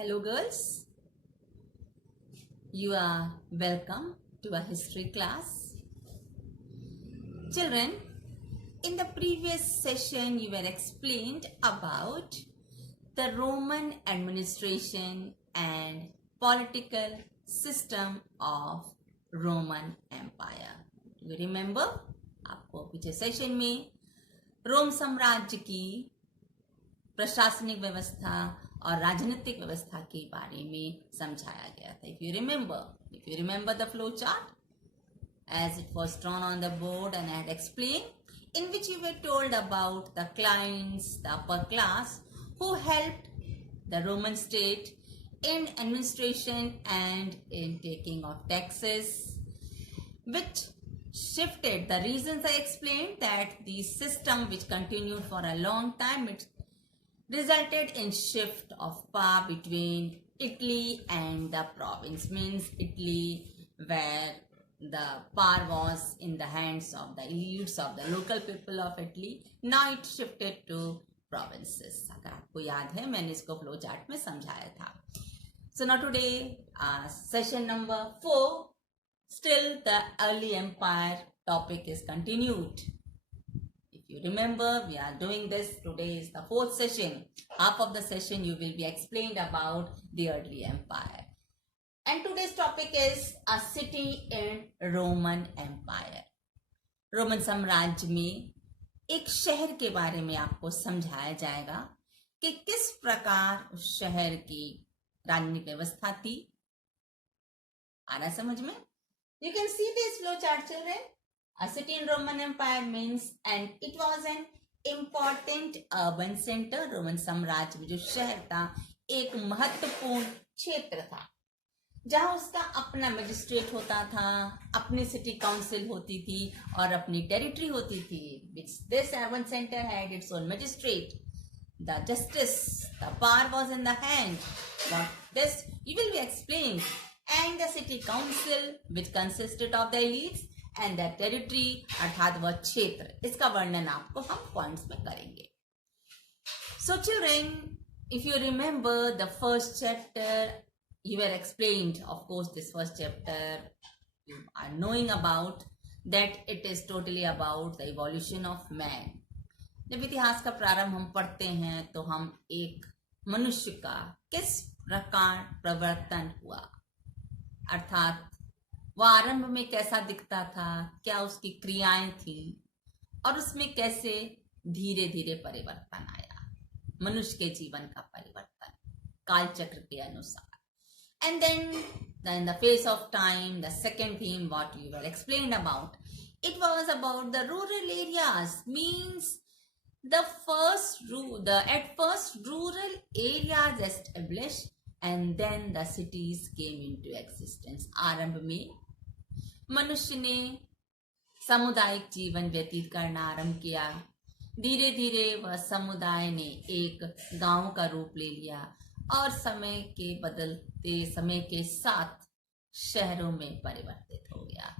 Hello, girls. You are welcome to a history class. Children, in the previous session, you were explained about the Roman administration and political system of Roman Empire. You remember? आपको पिछले session में रोम साम्राज्य की प्रशासनिक व्यवस्था और राजनीतिक व्यवस्था के बारे में समझाया गया था. If you remember the flow chart as it was drawn on the board and I had explained, in which you were told about the clients, the upper class who helped the Roman state in administration and in taking of taxes, which shifted. The reasons I explained that the system which continued for a long time, it resulted in shift of power between Italy and the province. Means Italy, where the power was in the hands of the elites of the local people of Italy. Now it shifted to provinces. अगर आपको याद है मैंने इसको flow chart में समझाया था. So now today session number 4, still the early empire topic is continued. You remember, we are doing this. Today is the 4th session. Half of the session you will be explained about the early empire. And today's topic is a city in Roman Empire. Roman साम्राज्य में एक शहर के बारे में आपको समझाया जाएगा कि किस प्रकार उस शहर की राजनीतिक व्यवस्था थी. आ रहा समझ में? You can see this flow chart, children. A city in Roman Empire means, and it was an important urban center. Roman साम्राज्य में जो शहर था एक महत्वपूर्ण क्षेत्र था जहां उसका अपना मजिस्ट्रेट होता था, अपनी सिटी काउंसिल होती थी और अपनी टेरिटरी होती थी. Which this urban center had its own magistrate, the justice, the power was in the hand. What this you will be explained, and the city council which consisted of the elites and the territory अर्थात वह क्षेत्र. इसका वर्णन आपको हम points में करेंगे. So children, if you remember the first chapter, you were explained, of course this first chapter you are knowing about that it is totally about the evolution of man. जब इतिहास का प्रारंभ हम पढ़ते हैं तो हम एक मनुष्य का किस प्रकार प्रवर्तन हुआ, अर्थात वह आरंभ में कैसा दिखता था, क्या उसकी क्रियाएं थी और उसमें कैसे धीरे धीरे परिवर्तन आया, मनुष्य के जीवन का परिवर्तन काल चक्र के अनुसार. And then in the face of time, the second theme what you were explained about, it was about the rural areas. Means at first rural areas established and then the cities came into existence. आरंभ में मनुष्य ने सामुदायिक जीवन व्यतीत करना आरंभ किया. धीरे धीरे वह समुदाय ने एक गांव का रूप ले लिया और समय के बदलते समय के साथ शहरों में परिवर्तित हो गया.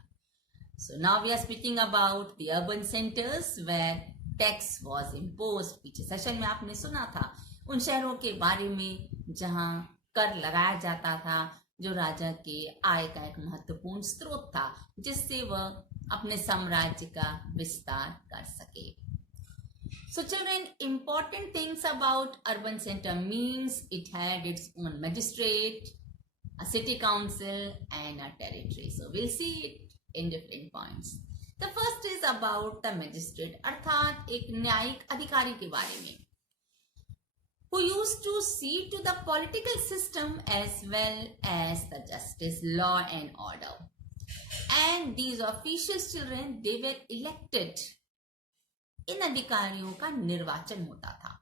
So now we are speaking about the urban centers where tax was imposed. पीछे सेशन में आपने सुना था उन शहरों के बारे में जहां कर लगाया जाता था, जो राजा के आय का एक महत्वपूर्ण स्रोत था जिससे वह अपने साम्राज्य का विस्तार कर सके. So children, important things about urban center means it had its own magistrate, a city council and a territory. So we'll see it in different points. The first is about the magistrate, अर्थात एक न्यायिक अधिकारी के बारे में, who used to see to the political system as well as the justice, law and order. And these officials, children, they were elected. इन अधिकारियों का निर्वाचन होता था.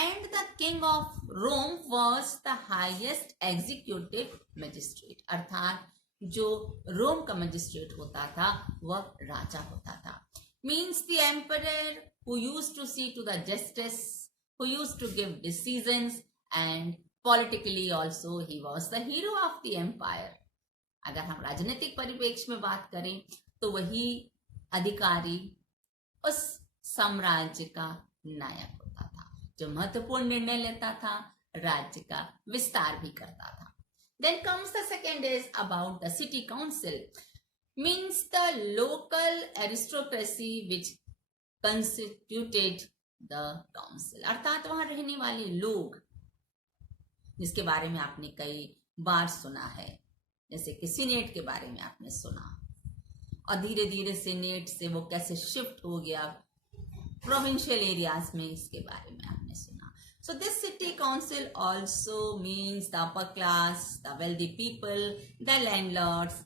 And the king of Rome was the highest executive magistrate. अर्थात जो रोम का magistrate होता था वह राजा होता था. Means the emperor who used to see to the justice, who used to give decisions, and politically also he was the hero of the empire. अगर हम राजनीतिक परिप्रेक्ष्य में बात करें तो वही अधिकारी उस साम्राज्य का नायक होता था जो महत्वपूर्ण निर्णय लेता था, राज्य का विस्तार भी करता था. Then comes the second is about the city council. Means the local aristocracy which constituted the council. अर्थात वहां रहने वाले लोग जिसके बारे में आपने कई बार सुना है, जैसे कि सीनेट के बारे में आपने सुना, और धीरे धीरे सीनेट से वो कैसे शिफ्ट हो गया प्रोविंशियल एरियाज में, इसके बारे में आपने सुना. So this city council also means the upper class, the wealthy people, the landlords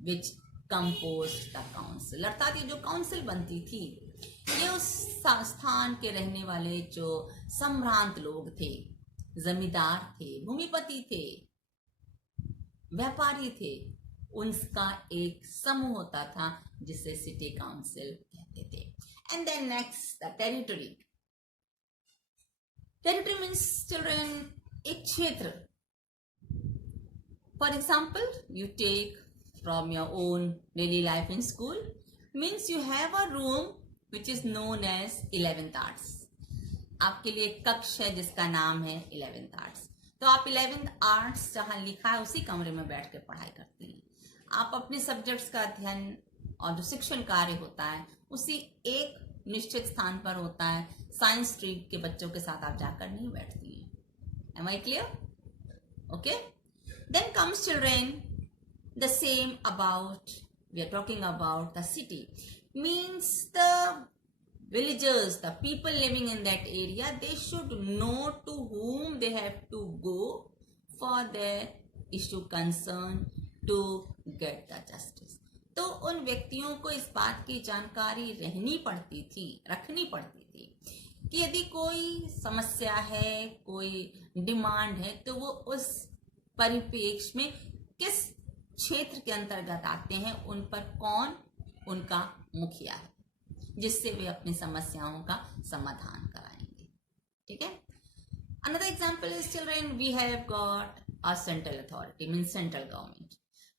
which composed the council. अर्थात ये जो काउंसिल बनती थी ये उस स्थान के रहने वाले जो संभ्रांत लोग थे, जमींदार थे, भूमिपति थे, व्यापारी थे, उनका एक समूह होता था जिसे सिटी काउंसिल कहते थे. And then next the territory. Territory means children एक क्षेत्र. For example you take from your own daily life in school, means you have a room which is known as 11th arts. आपके लिए कक्ष है जिसका नाम है 11th आर्ट्स. तो आप 11th आर्ट्स जहां लिखा है उसी कमरे में बैठ के पढ़ाई करते हैं. आप अपने सब्जेक्ट्स का अध्ययन और जो शिक्षण कार्य होता है उसी एक निश्चित स्थान पर होता है. साइंस स्ट्रीम के बच्चों के साथ आप जाकर नहीं बैठती हैं. Am I clear? Okay. Then comes children the same about, we are talking about the city. Means the villagers, the people living in that area, they should know to whom they have to go for their issue concern to get the justice. तो उन व्यक्तियों को इस बात की जानकारी रखनी पड़ती थी कि यदि कोई समस्या है, कोई डिमांड है, तो वो उस परिप्रेक्ष्य में किस क्षेत्र के अंतर्गत आते हैं, उन पर कौन उनका मुखिया है, जिससे वे अपनी समस्याओं का समाधान कराएंगे. ठीक है. Another example is children, we have got a central authority, means central government,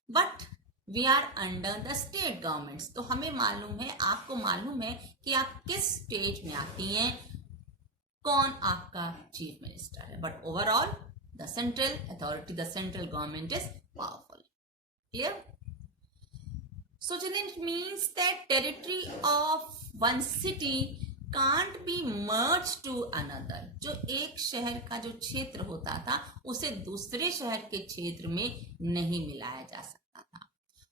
but we are under the state governments. तो हमें मालूम है, आपको मालूम है कि आप किस स्टेज में आती हैं, कौन आपका चीफ मिनिस्टर है, but overall the central authority, the central government is powerful. Clear? So children, it means that territory of one city can't be merged to another. जो एक शहर का जो क्षेत्र होता था उसे दूसरे शहर के क्षेत्र में नहीं मिलाया जा सकता था.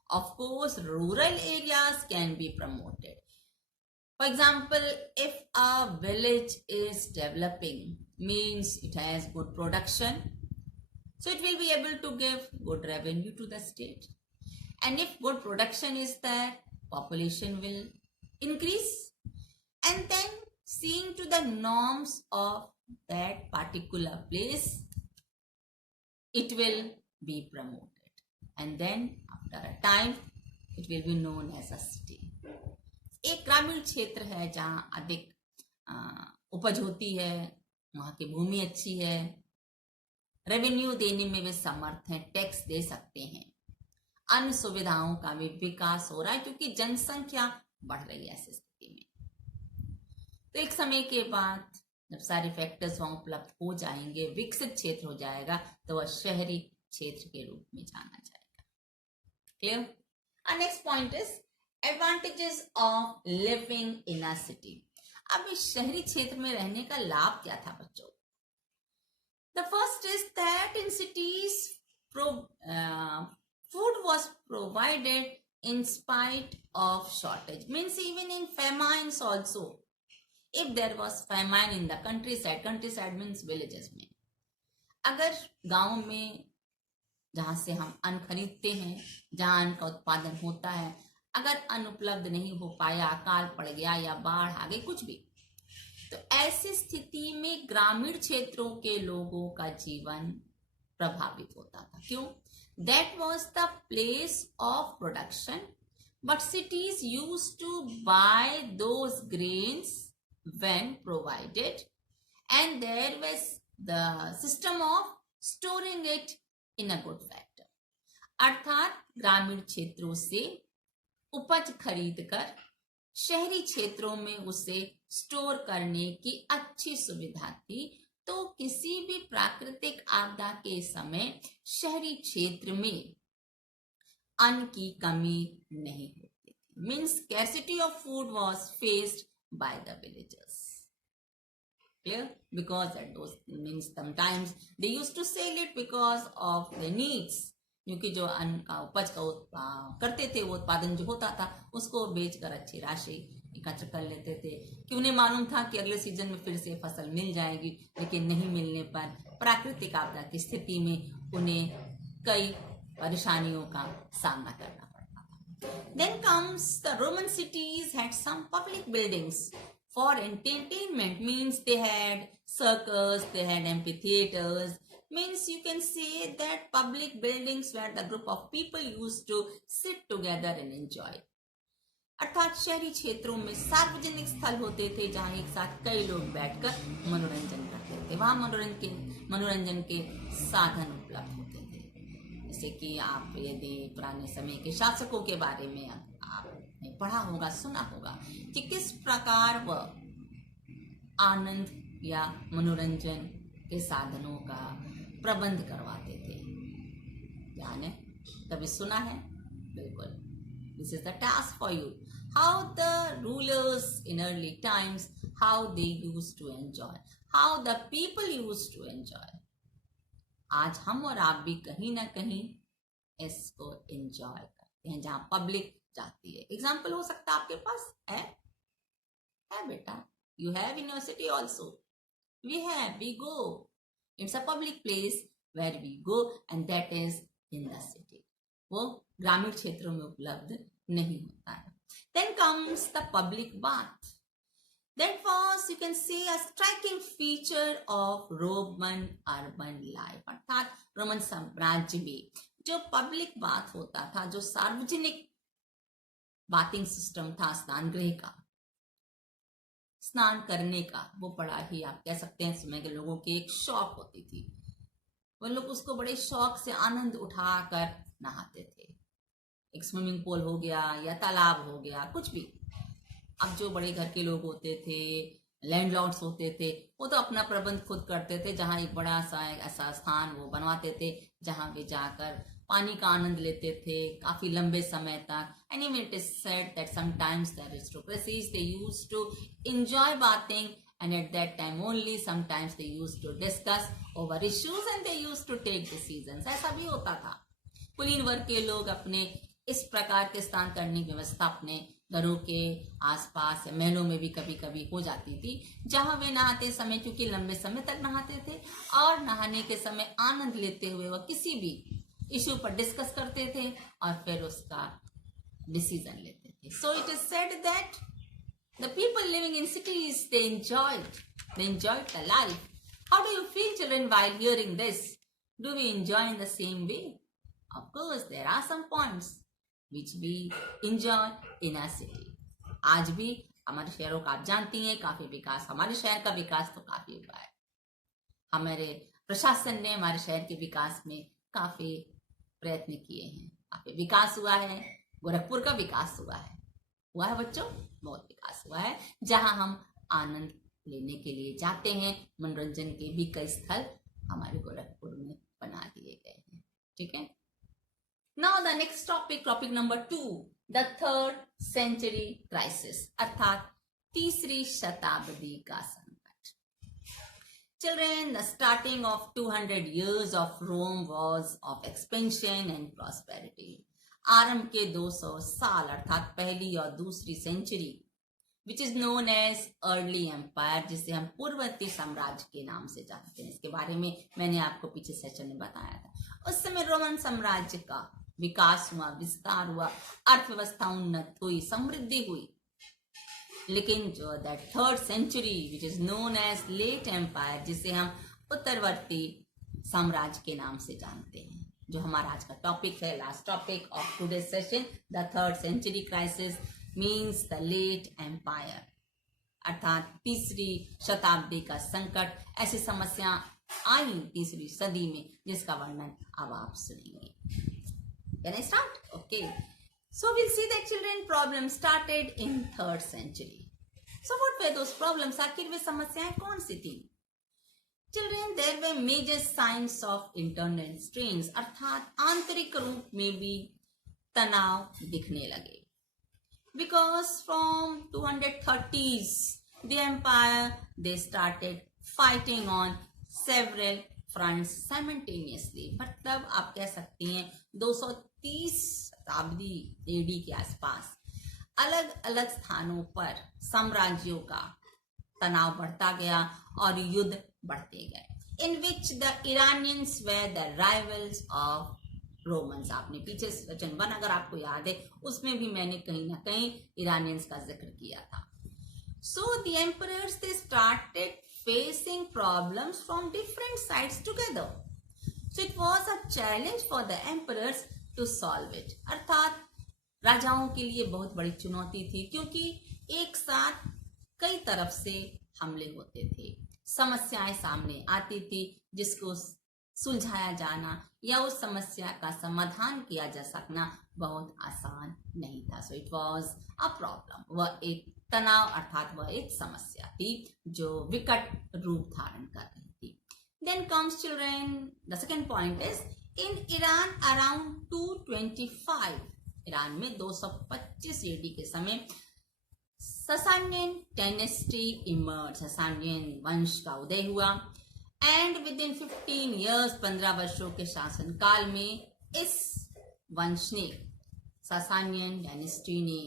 Of course, rural areas can be promoted. For example, if a village is developing, means it has good production, so it will be able to give good revenue to the state. And if good production is there, population will increase. And then seeing to the norms of that particular place, it will be promoted. And then after a time, it will be known as a city. एक ग्रामीण क्षेत्र है जहाँ अधिक उपज होती है, वहाँ की भूमि अच्छी है, रेवेन्यू देने में वे समर्थ हैं, टैक्स दे सकते हैं, अन्य सुविधाओं का भी विकास हो रहा है क्योंकि जनसंख्या बढ़ रही है ऐसी स्थिति में. तो एक समय के बाद जब सारे फैक्टर्स वहां उपलब्ध हो जाएंगे, विकसित क्षेत्र हो जाएगा, तो वह शहरी क्षेत्र के रूप में जाना जाएगा. Clear? Next point is advantages of living in a city. अब इस शहरी क्षेत्र में रहने का लाभ क्या था बच्चों? The first is that in cities food was provided in spite of shortage. Means even in famines also, if there was famine in the countryside means villages में, अगर गांव में जहां से हम अन्न खरीदते हैं, जहां अन्न का उत्पादन होता है, अगर अन्न उपलब्ध नहीं हो पाया, अकाल पड़ गया या बाढ़ आ गई, कुछ भी, तो ऐसी स्थिति में ग्रामीण क्षेत्रों के लोगों का जीवन प्रभावित होता था. क्यों? That was the place of production, but cities used to buy those grains when provided, and there was the system of storing it in a good factor. अर्थात ग्रामीण क्षेत्रों से उपज खरीदकर शहरी क्षेत्रों में उसे स्टोर करने की अच्छी सुविधा थी, तो किसी भी प्राकृतिक आपदा के समय शहरी क्षेत्र में अन्न की कमी नहीं होती थी. Means scarcity of food was faced by the villagers. Clear? Because at those means sometimes they used to sell it because of their needs. क्योंकि जो अन्न का उपज का करते थे, वो उत्पादन जो होता था उसको बेचकर अच्छी राशि एकत्र कर लेते थे कि उन्हें मालूम था कि अगले सीजन में फिर से फसल मिल जाएगी. लेकिन नहीं मिलने पर प्राकृतिक आपदा की स्थिति में उन्हें कई परेशानियों का सामना करना पड़ता था. Then comes the Roman cities had some public buildings for entertainment. Means they had circus, they had amphitheaters. Means you can say that public buildings where the group of people used to sit together and enjoy. अर्थात शहरी क्षेत्रों में सार्वजनिक स्थल होते थे जहां एक साथ कई लोग बैठकर मनोरंजन करते थे. वहां मनोरंजन के साधन उपलब्ध होते थे. जैसे कि आप यदि पुराने समय के शासकों के बारे में आपने पढ़ा होगा, सुना होगा कि किस प्रकार वह आनंद या मनोरंजन के साधनों का प्रबंध करवाते थे. ध्यान है? कभी सुना है? बिल्कुल. This is the task for you. How the rulers in early times, how they used to enjoy, how the people used to enjoy. आज हम और आप भी कहीं ना कहीं इसको एंजॉय करते हैं जहां पब्लिक जाती है. एग्जाम्पल हो सकता है आपके पास है बेटा. You have in your city also. We go. It's a public place where we go and that is in the city. वो ग्रामीण क्षेत्रों में उपलब्ध नहीं होता है. Then comes the public bath. That was, you can say, a striking feature of Roman urban life. अर्थात Roman साम्राज्य में जो पब्लिक बाथ होता था, जो सार्वजनिक बाथिंग सिस्टम था स्नान गृह का, स्नान करने का, वो बड़ा ही आप कह सकते हैं समय के लोगों की एक शौक होती थी. वो लोग उसको बड़े शौक से आनंद उठाकर नहाते थे. एक स्विमिंग पूल हो गया या तालाब हो गया, कुछ भी. अब जो बड़े घर के लोग होते थे, लैंडलॉर्ड्स होते थे, वो तो अपना प्रबंध खुद करते थे. जहां एक बड़ा सा ऐसा स्थान वो बनवाते थे जहां वे जाकर पानी का आनंद लेते थे काफी लंबे समय तक. Anyway, it is said that sometimes the aristocracies they used to enjoy bathing, and at that time only sometimes they used to discuss over issues and they used to take decisions. ऐसा भी होता था. कुलीन वर्ग के लोग अपने इस प्रकार के स्नान करने की व्यवस्था अपने घरों के आसपास या महलों में भी कभी कभी हो जाती थी, जहां वे नहाते समय, क्योंकि लंबे समय तक नहाते थे और नहाने के समय आनंद लेते हुए वह किसी भी इश्यू पर डिस्कस करते थे और फिर उसका डिसीजन लेते थे. So it is said that the people living in cities they enjoyed the life. How do you feel, children, while hearing this? Do we enjoy in the same way? Of course, there are some points which we enjoy in our city. आज भी हमारे शहरों का आप जानती हैं काफी विकास, हमारे शहर का विकास तो काफी हुआ है. हमारे प्रशासन ने हमारे शहर के विकास में काफी प्रयत्न किए हैं. काफी विकास हुआ है. गोरखपुर का विकास हुआ है बच्चों, बहुत विकास हुआ है. जहां हम आनंद लेने के लिए जाते हैं, मनोरंजन के भी कई स्थल हमारे गोरखपुर में बना दिए गए हैं. ठीक है. Now the next topic number 2, the 3rd century crisis, अर्थात तीसरी शताब्दी का संकट. Children, the starting of 200 years of Rome was of expansion and prosperity. आरंभ के 200 साल अर्थात पहली और दूसरी century, which is known as early empire, जिसे हम पूर्ववर्ती साम्राज्य के नाम से जानते हैं. इसके बारे में मैंने आपको पीछे सेशन में बताया था. उस समय रोमन साम्राज्य का विकास हुआ, विस्तार हुआ, अर्थव्यवस्था उन्नत हुई, समृद्धि हुई. लेकिन जो that 3rd century which is known as late empire, जिसे हम उत्तरवर्ती साम्राज्य के नाम से जानते हैं, जो हमारा आज का टॉपिक है, last topic of today session, the 3rd century crisis means the late empire, अर्थात तीसरी शताब्दी का संकट. ऐसी समस्या आई तीसरी सदी में जिसका वर्णन अब आप सुनेंगे. Can I start? Okay. So we'll see that children problems started in 3rd century. So what were those problems? आखिर वे समस्याएं कौन सी थी? Children there way major science of internal strains, अर्थात आंतरिक रूप में भी तनाव दिखने लगे. Because from 230s the empire they started fighting on several fronts simultaneously. मतलब आप कह सकती हैं 230 शताब्दी एडी के आसपास अलग अलग स्थानों पर साम्राज्यों का तनाव बढ़ता गया और युद्ध बढ़ते गए. In which the Iranians were the rivals of Romans. आपने पीछे सेशन 1 अगर आपको याद है उसमें भी मैंने कहीं ना कहीं इरानियंस का जिक्र किया था. So the emperors they started facing problems from different sides together. So it was a challenge for the emperors to solve it. अर्थात राजाओं के लिए बहुत बड़ी चुनौती थी क्योंकि एक साथ कई तरफ से हमले होते थे, समस्याएं सामने आती थी जिसको सुलझाया जाना या उस समस्या का समाधान किया जा सकना बहुत आसान नहीं था. So it was a problem. वह एक तनाव अर्थात वह एक समस्या थी जो विकट रूप धारण कर रही थी. Then comes children the second point is in Iran around 225. Iran में 225 एडी के समय ससानियन डायनेस्टी इमर्ज. ससानियन वंश का उदय हुआ. एंड विद इन 15 years 15 वर्षों के शासन काल में इस वंश ने सासानियन डायनेस्टी ने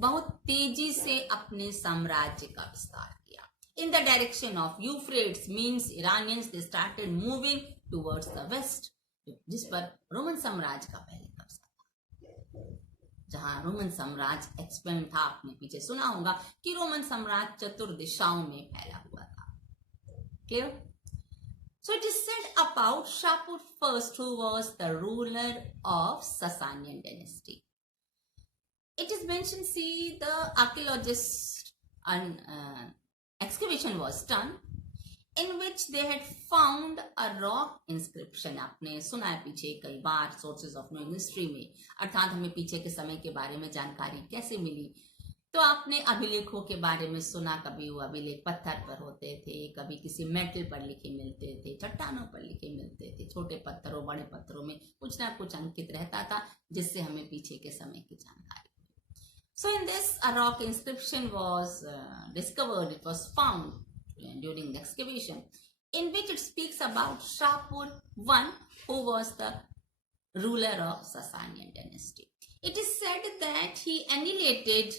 बहुत तेजी से अपने साम्राज्य का विस्तार किया. In the direction of Euphrates means Iranians they started moving towards the west, जिस पर रोमन साम्राज्य का पहले कब्जा था. जहां रोमन साम्राज्य एक्सपेंड था, आपने पीछे सुना होगा कि रोमन साम्राज्य चतुर्दिशाओं में फैला हुआ था. Clear? So it is said about Shapur first, who was the ruler of Sasanian dynasty. It is mentioned, see, the archaeologist excavation was done in which they had found a rock inscription. आपने सुना है पीछे कई बार sources of new history में, अर्थात हमें पीछे के समय के बारे में जानकारी कैसे मिली. तो आपने अभिलेखों के बारे में सुना. कभी वो अभिलेख पत्थर पर होते थे, कभी किसी मेटल पर लिखे मिलते थे, चट्टानों पर लिखे मिलते थे. छोटे पत्थरों बड़े पत्थरों में कुछ ना कुछ अंकित रहता था जिससे हमें पीछे के समय की जानकारी. So in this a rock inscription was discovered. It was found during the excavation in which it speaks about Shapur I, who was the ruler of Sasanian dynasty. It is said that he annihilated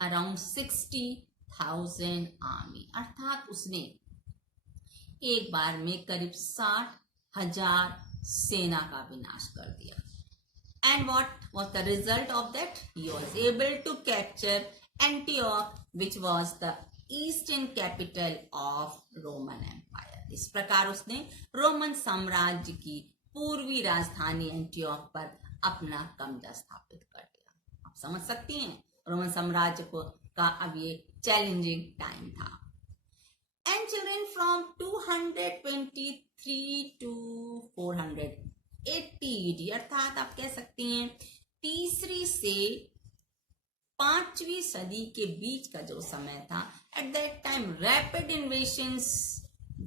around 60,000 army. अर्थात उसने एक बार में करीब 60,000 सेना का विनाश कर दिया. And what was the result of that? He was able to capture Antioch, which was the eastern capital of Roman Empire. इस प्रकार उसने रोमन साम्राज्य की पूर्वी राजधानी एंटियोक पर अपना कब्जा स्थापित कर दिया. आप समझ सकती हैं रोमन साम्राज्य को का अब ये चैलेंजिंग टाइम था. And children from 223 to 480 AD, अर्थात आप कह सकती हैं तीसरी से 5वीं सदी के बीच का जो समय था, at that time rapid invasions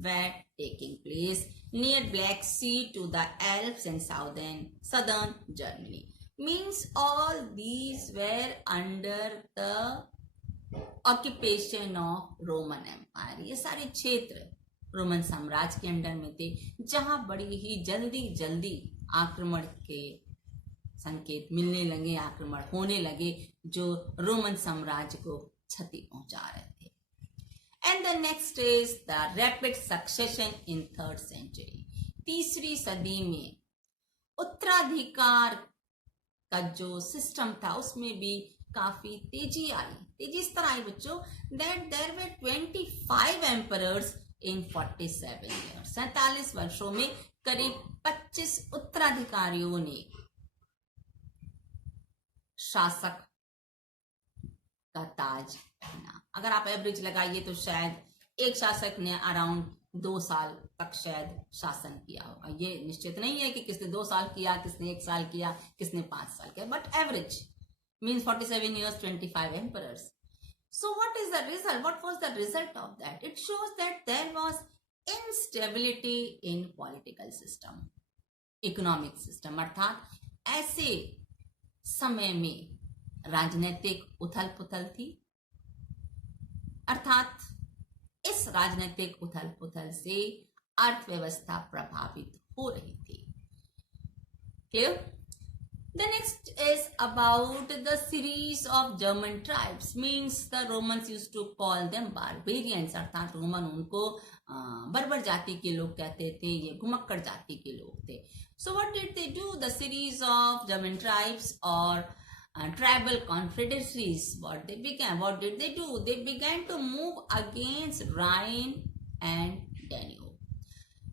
were taking place near Black Sea to the Alps and southern Germany. Means all these were under the occupation of Roman Empire. ये सारे क्षेत्र रोमन साम्राज्य के अंडर में थे जहां बड़ी ही जल्दी आक्रमण के संकेत मिलने लगे, आक्रमण होने लगे जो रोमन साम्राज्य को क्षति पहुंचा रहे थे. And the next is the rapid succession in 3rd century. तीसरी सदी में उत्तराधिकार का जो सिस्टम था उसमें भी काफी तेजी आई. तेजी इस तरह आई बच्चों that there were 25 emperors in 47 years. 47 वर्षों में करीब 25 उत्तराधिकारियों ने शासक का ताज पहना. अगर आप एवरेज लगाइए तो शायद एक शासक ने अराउंड 2 साल तक शायद शासन किया होगा. ये निश्चित नहीं है कि किसने 2 साल किया, किसने 1 साल किया, किसने 5 साल किया, but average means 47 years 25 emperors. So what is the result? What was the result of that? It shows that there was instability in political system, economic system. अर्थात ऐसे समय में राजनीतिक उथल पुथल थी, अर्थात इस राजनीतिक उथल पुथल से अर्थव्यवस्था प्रभावित हो रही थी. Clear? The next is about the series of German tribes. Means the Romans used to call them barbarians. अर्थात रोमन उनको बर्बर जाति के लोग कहते थे, ये घुमक्कड़ जाति के लोग थे. So what did they do? The series of German tribes or tribal confederacies, what did they do? They began to move against Rhine and Danube.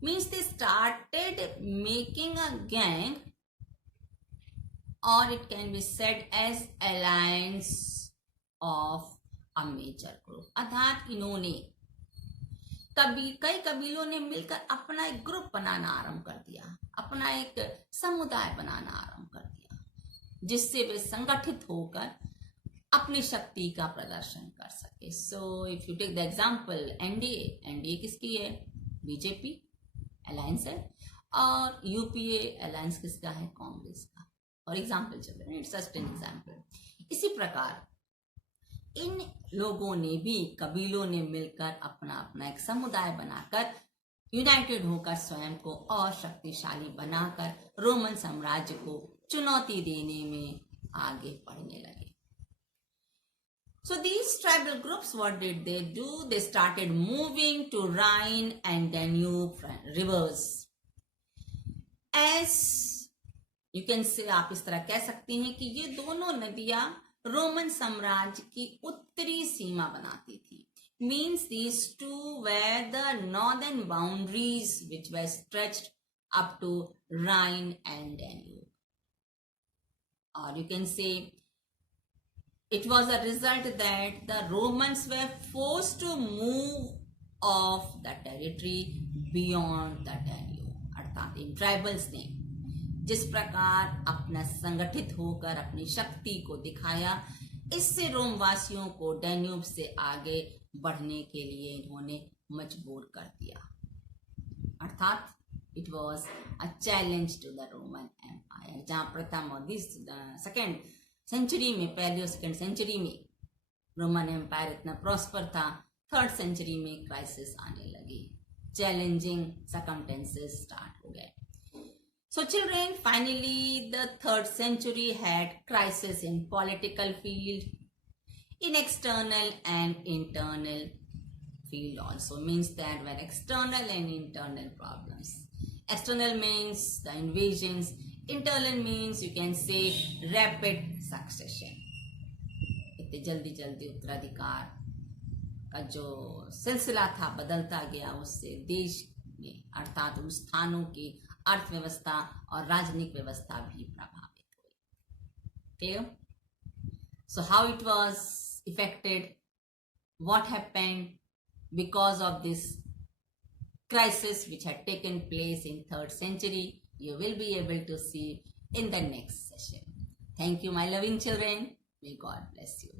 Means they started making a gang, or it can be said as alliance of a major group. अर्थात इन्होंने कई कबीलों ने मिलकर अपना एक group बनाना आरंभ कर दिया, अपना एक समुदाय बनाना आरंभ कर दिया, जिससे वे संगठित होकर अपनी शक्ति का प्रदर्शन कर सके. So if you take the example NDA किसकी है? बीजेपी अलायंस है, और यूपीए अलायंस किसका है? कांग्रेस का. और एग्जाम्पल चल रहे हैं, इट्स जस्ट एन एग्जाम्पल. इसी प्रकार इन लोगों ने भी, कबीलों ने मिलकर अपना अपना एक समुदाय बनाकर, यूनाइटेड होकर स्वयं को और शक्तिशाली बनाकर रोमन साम्राज्य को चुनौती देने में आगे बढ़ने लगे. So these tribal groups, what did they do? They started moving to Rhine and Danube rivers. As you can say, आप इस तरह कह सकते हैं कि ये दोनों नदियां रोमन साम्राज्य की उत्तरी सीमा बनाती थी. Means these two were the northern boundaries which were stretched up to Rhine and Danube. Or you can say it was a result that the Romans were forced to move off the territory beyond the Danube. अर्थात इन tribals ने जिस प्रकार अपना संगठित होकर अपनी शक्ति को दिखाया, इससे रोमवासियों को डैन्यूब से आगे बढ़ने के लिए इन्होंने मजबूर कर दिया. अर्थात it was a challenge to the Roman empire. जहां प्रथम और सेकेंड सेंचुरी में, पहली और सेकेंड सेंचुरी में रोमन एम्पायर इतना प्रॉस्पर था, थर्ड सेंचुरी में क्राइसिस आने लगी, चैलेंजिंग सर्कमस्टेंसेस स्टार्ट हो गए. So children, finally the third century had crisis in political field, in external and internal field also. Means that were external and internal problems. External means the invasions, internal means you can say rapid succession. इतने जल्दी जल्दी उत्तराधिकार का जो सिलसिला था बदलता गया, उससे देश में अर्थात उन स्थानों की अर्थव्यवस्था और राजनीतिक व्यवस्था भी प्रभावित हुई. Clear? So how it was affected, what happened because of this crisis which had taken place in 3rd century, you will be able to see in the next session. Thank you, my loving children. May God bless you.